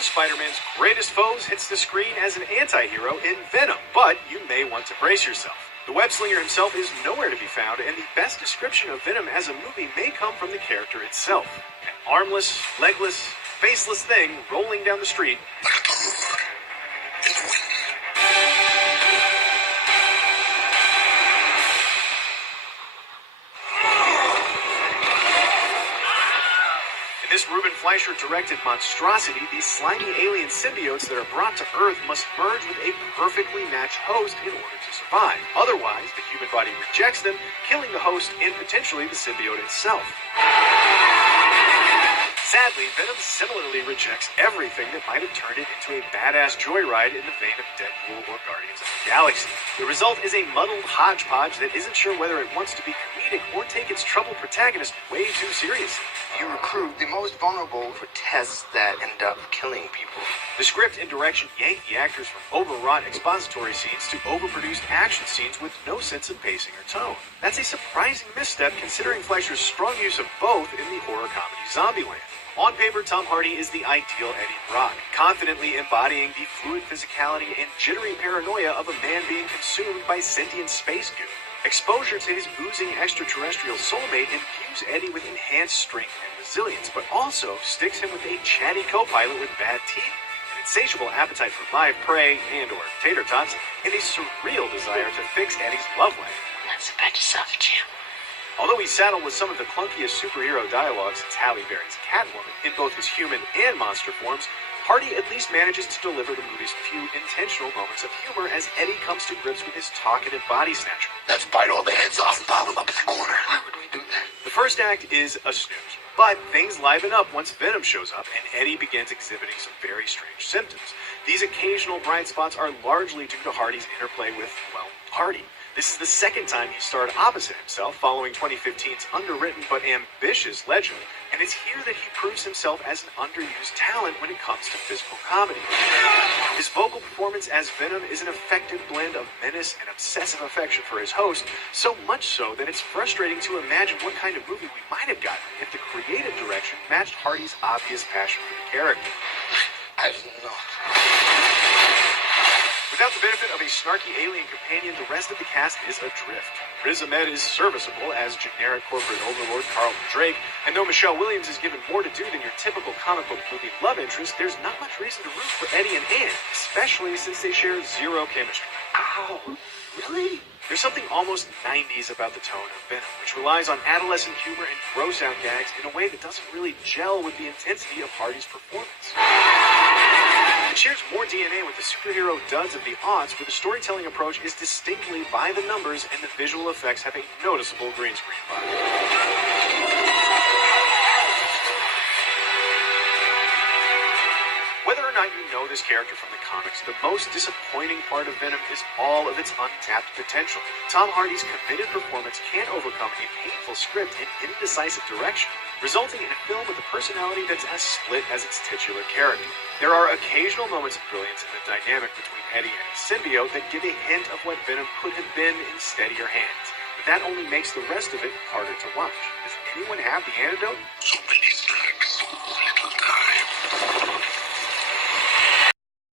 of Spider-Man's greatest foes hits the screen as an anti-hero in Venom, but you may want to brace yourself. The web-slinger himself is nowhere to be found, and the best description of Venom as a movie may come from the character itself. An armless, legless, faceless thing rolling down the street. In this Ruben Fleischer-directed monstrosity, these slimy alien symbiotes that are brought to Earth must merge with a perfectly matched host in order to survive. Otherwise, the human body rejects them, killing the host and potentially the symbiote itself. Sadly, Venom similarly rejects everything that might have turned it into a badass joyride in the vein of Deadpool or Guardians of the Galaxy. The result is a muddled hodgepodge that isn't sure whether it wants to be comedic or take its troubled protagonist way too seriously. You recruit the most vulnerable for tests that end up killing people. The script and direction yank the actors from overwrought expository scenes to overproduced action scenes with no sense of pacing or tone. That's a surprising misstep considering Fleischer's strong use of both in the horror comedy Zombieland. On paper, Tom Hardy is the ideal Eddie Brock, confidently embodying the fluid physicality and jittery paranoia of a man being consumed by sentient space goo. Exposure to his oozing extraterrestrial soulmate imbues Eddie with enhanced strength and resilience, but also sticks him with a chatty co-pilot with bad teeth, an insatiable appetite for live prey and/or tater tots, and a surreal desire to fix Eddie's love life. Not so bad yourself, Jim. Although he's saddled with some of the clunkiest superhero dialogue since Halle Berry's Catwoman in both his human and monster forms, Hardy at least manages to deliver the movie's few intentional moments of humor as Eddie comes to grips with his talkative body snatcher. Let's bite all the heads off and pile them up in the corner. Why would we do that? The first act is a snooze, but things liven up once Venom shows up and Eddie begins exhibiting some very strange symptoms. These occasional bright spots are largely due to Hardy's interplay with, well, Hardy. This is the second time he starred opposite himself following 2015's underwritten but ambitious Legend, and it's here that he proves himself as an underused talent when it comes to physical comedy. His vocal performance as Venom is an effective blend of menace and obsessive affection for his host, so much so that it's frustrating to imagine what kind of movie we might have gotten if the creative direction matched Hardy's obvious passion for the character. I don't know. Without the benefit of a snarky alien companion, the rest of the cast is adrift. Riz Ahmed is serviceable as generic corporate overlord Carlton Drake, and though Michelle Williams is given more to do than your typical comic book movie love interest, there's not much reason to root for Eddie and Anne, especially since they share zero chemistry. Ow, really? There's something almost 90s about the tone of Venom, which relies on adolescent humor and gross-out gags in a way that doesn't really gel with the intensity of Hardy's performance. It shares more DNA with the superhero duds of the aughts, where the storytelling approach is distinctly by the numbers and the visual effects have a noticeable green screen vibe. Whether or not you know this character from the comics, the most disappointing part of Venom is all of its untapped potential. Tom Hardy's committed performance can't overcome a painful script and indecisive direction, resulting in a film with a personality that's as split as its titular character. There are occasional moments of brilliance in the dynamic between Eddie and his symbiote that give a hint of what Venom could have been in steadier hands, but that only makes the rest of it harder to watch. Does anyone have the antidote? Something